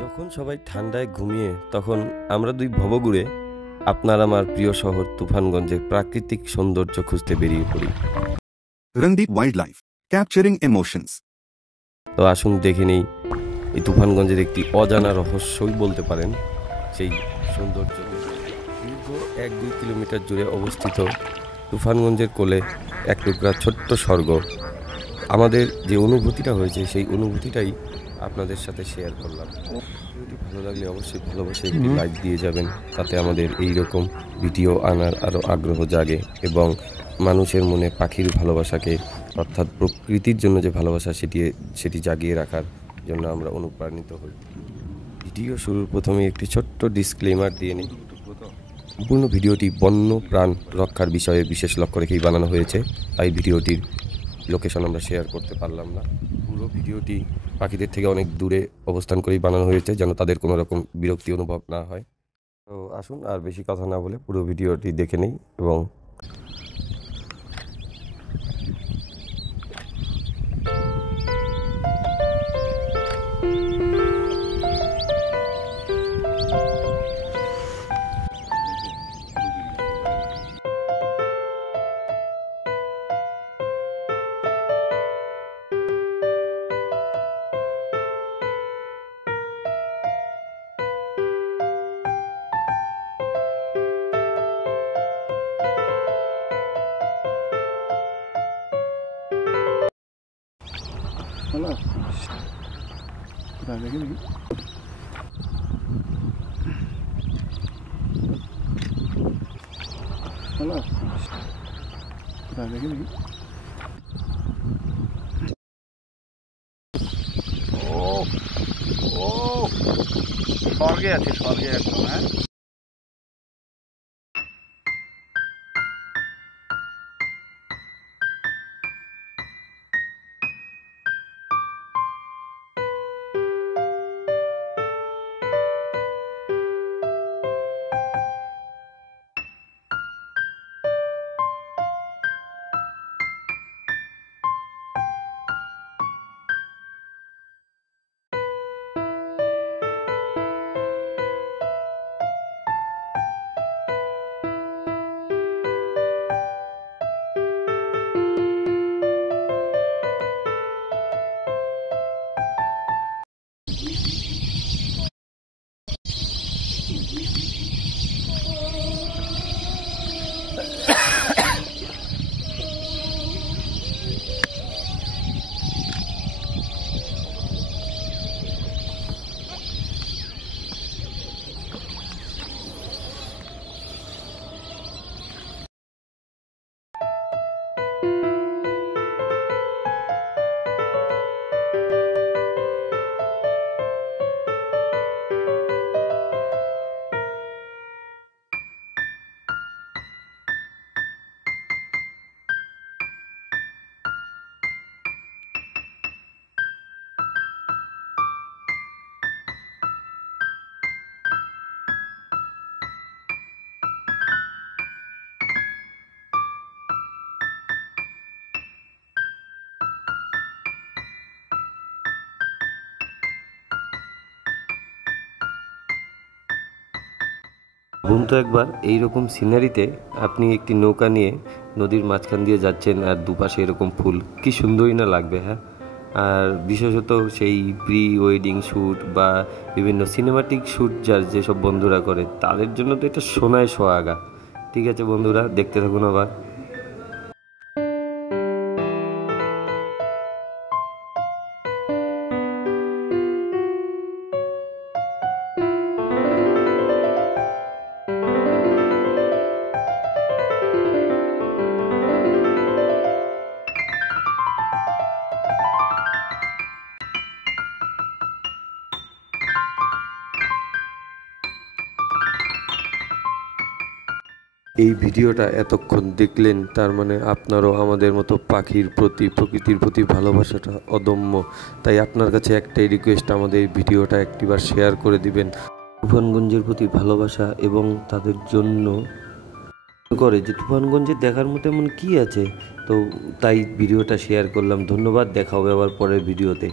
যখন সবাই ঠান্ডায় ঘুমিয়ে তখন আমরা দুই ভবঘুরে আপনার আমার প্রিয় শহর তুফানগঞ্জের প্রাকৃতিক সৌন্দর্য খুঁজতে বেরিয়ে পড়ি। Randeep Wildlife, capturing emotions. তো আসুন দেখে নেই এই তুফানগঞ্জের একটি অজানা রহস্যই বলতে পারেন সেই সৌন্দর্য। দীর্ঘ 1-2 কিলোমিটার জুড়ে অবস্থিত তুফানগঞ্জের কোলে এক টুকরা ছোট্ট স্বর্গ। আমাদের যে অনুভূতিটা হয়েছে সেই অনুভূতিটাই আপনাদের সাথে শেয়ার করলাম। ভিডিওটি ভালো লাগলে অবশ্যই ভালোবাসে একটি লাইক দিয়ে যাবেন, তাতে আমাদের এই রকম ভিডিও আনার আরও আগ্রহ জাগে এবং মানুষের মনে পাখির ভালোবাসাকে অর্থাৎ প্রকৃতির জন্য যে ভালোবাসা সেটি জাগিয়ে রাখার জন্য আমরা অনুপ্রাণিত হই। ভিডিও শুরুর প্রথমে একটি ছোট্ট ডিসক্লেমার দিয়ে নিই। সম্পূর্ণ ভিডিওটি বন্য প্রাণ রক্ষার বিষয়ে বিশেষ লক্ষ্য রেখেই বানানো হয়েছে, তাই ভিডিওটির লোকেশন আমরা শেয়ার করতে পারলাম না। পুরো ভিডিওটি পাখিদের থেকে অনেক দূরে অবস্থান করেই বানানো হয়েছে যেন তাদের কোনো রকম বিরক্তি অনুভব না হয়। তো আসুন আর বেশি কথা না বলে পুরো ভিডিওটি দেখে নেই এবং Hello. Coba lagi. Hello. Coba lagi. স্বর্গে আছে, স্বর্গে একদম। হ্যাঁ, ভাবুন তো একবার এইরকম সিনারিতে আপনি একটি নৌকা নিয়ে নদীর মাঝখান দিয়ে যাচ্ছেন আর দুপাশে এরকম ফুল, কি সুন্দরই না লাগবে। হ্যাঁ, আর বিশেষত সেই প্রি ওয়েডিং শ্যুট বা বিভিন্ন সিনেমাটিক শ্যুট যেসব বন্ধুরা করে তাদের জন্য তো এটা সোনায় সোহাগা। ঠিক আছে বন্ধুরা, দেখতে থাকুন আবার। এই ভিডিওটা এতক্ষণ দেখলেন, তার মানে আপনারও আমাদের মতো পাখির প্রতি প্রকৃতির প্রতি ভালোবাসাটা অদম্য। তাই আপনার কাছে একটাই রিকোয়েস্ট, আমাদের এই ভিডিওটা একটিবার শেয়ার করে দিবেন। তুফানগঞ্জের প্রতি ভালোবাসা এবং তাদের জন্য করে যে তুফানগঞ্জে দেখার মতো এমন কী আছে, তো তাই ভিডিওটা শেয়ার করলাম। ধন্যবাদ, দেখা হবে আবার পরের ভিডিওতে।